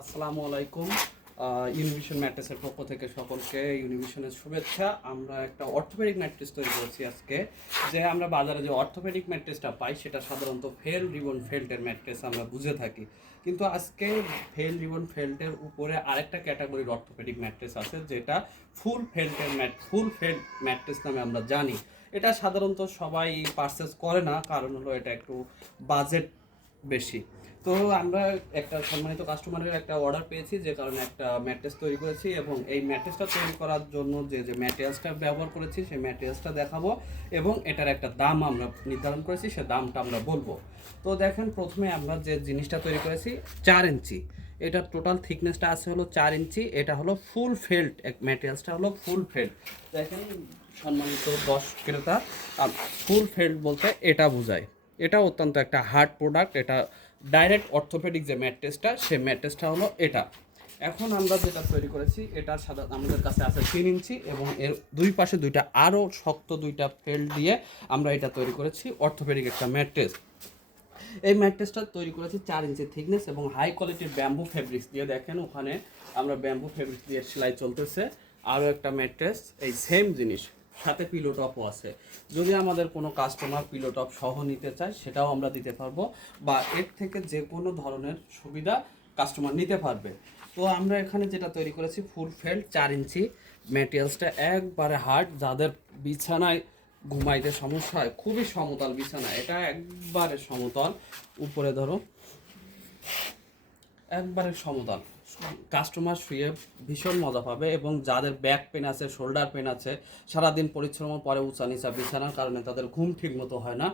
আসসালামু আলাইকুম। ইউনিভিশন ম্যাট্রেসের পক্ষ থেকে সকলকে ইউনিভিশনের শুভেচ্ছা। আমরা একটা অর্থোপেডিক ম্যাট্রেস তৈরি করেছি আজকে। যে আমরা বাজারে যে অর্থোপেডিক ম্যাট্রেসটা পাই সেটা সাধারণত ফেল রিবন ফেল্টের ম্যাট্রেস আমরা বুঝে থাকি, কিন্তু আজকে ফেল রিবন ফেল্টের উপরে আরেকটা ক্যাটাগরির অর্থোপেডিক ম্যাট্রেস আছে যেটা ফুল ফেল্ট ম্যাট্রেস নামে আমরা জানি। এটা সাধারণত সবাই পারচেস করে না, কারণ হলো এটা একটু বাজেট বেশি। তো আমরা একটা সম্মানিত কাস্টমারের একটা অর্ডার পেয়েছি, যে কারণে একটা ম্যাট্রেস তৈরি করেছি, এবং এই ম্যাট্রেসটা তৈরি করার জন্য যে ম্যাটেরিয়ালসটা ব্যবহার করেছি সেই ম্যাটেরিয়ালসটা দেখাবো, এবং এটার একটা দাম আমরা নির্ধারণ করেছি, সে দামটা আমরা বলবো। তো দেখেন, প্রথমে আমরা যে জিনিসটা তৈরি করেছি 4 ইঞ্চি, এটার টোটাল থিকনেসটা আছে হলো 4 ইঞ্চি। এটা হলো ফুল ফেল্ট, ম্যাটেরিয়ালসটা হলো ফুল ফেল্ট। দেখেন সম্মানিত ক্রেতা, ফুল ফেল্ট বলতে এটা বোঝায়। এটা অত্যন্ত একটা হার্ড প্রোডাক্ট। এটা ডাইরেক্ট অর্থোপেডিক যে ম্যাট্রেসটা, সেই ম্যাট্রেসটা হলো এটা। এখন আমরা যেটা তৈরি করেছি, এটার সাধারণ আমাদের কাছে আছে 3 ইঞ্চি, এবং এর দুই পাশে দুইটা আরও শক্ত দুইটা ফেল্ট দিয়ে আমরা এটা তৈরি করেছি অর্থোপেডিক একটা ম্যাট্রেস। এই ম্যাট্রেসটা তৈরি করেছি 4 ইঞ্চি থিকনেস এবং হাই কোয়ালিটির ব্যাম্বু ফেব্রিক্স দিয়ে। দেখেন ওখানে আমরা ব্যাম্বু ফেব্রিক্স দিয়ে সেলাই চলতেছে। আরও একটা ম্যাট্রেস, এই সেম জিনিস, সাথে পিলো টপও আছে। যদি আমাদের কোনো কাস্টমার পিলো টপ সহ নিতে চায় সেটাও আমরা দিতে পারবো, বা এর থেকে যে কোনো ধরনের সুবিধা কাস্টমার নিতে পারবে। তো আমরা এখানে যেটা তৈরি করেছি ফুল ফেল্ট 4 ইঞ্চি, ম্যাটেরিয়ালসটা একবারে হার্ড। যাদের বিছানায় ঘুমাইতে সমস্যা হয়, খুবই সমতল বিছানা, এটা একবারে সমতল, উপরে ধরো একবারে সমতল, কাস্টমার শুয়ে ভীষণ মজা পাবে। এবং যাদের ব্যাক পেন আছে, শোল্ডার পেন আছে, সারাদিন পরিশ্রমের পরে উঁচা নিচা বিছানার কারণে তাদের ঘুম ঠিক মতো হয় না,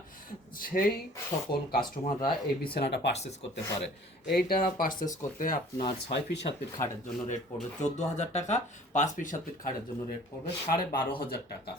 সেই সকল কাস্টমাররা এই বিছানাটা পারচেস করতে পারে। এইটা পারচেস করতে আপনার 6 ফিট 7 ফিট খাটের জন্য রেট পড়বে 14,000 টাকা, 5 ফিট 7 ফিট খাটের জন্য রেট পড়বে 12,500 টাকা।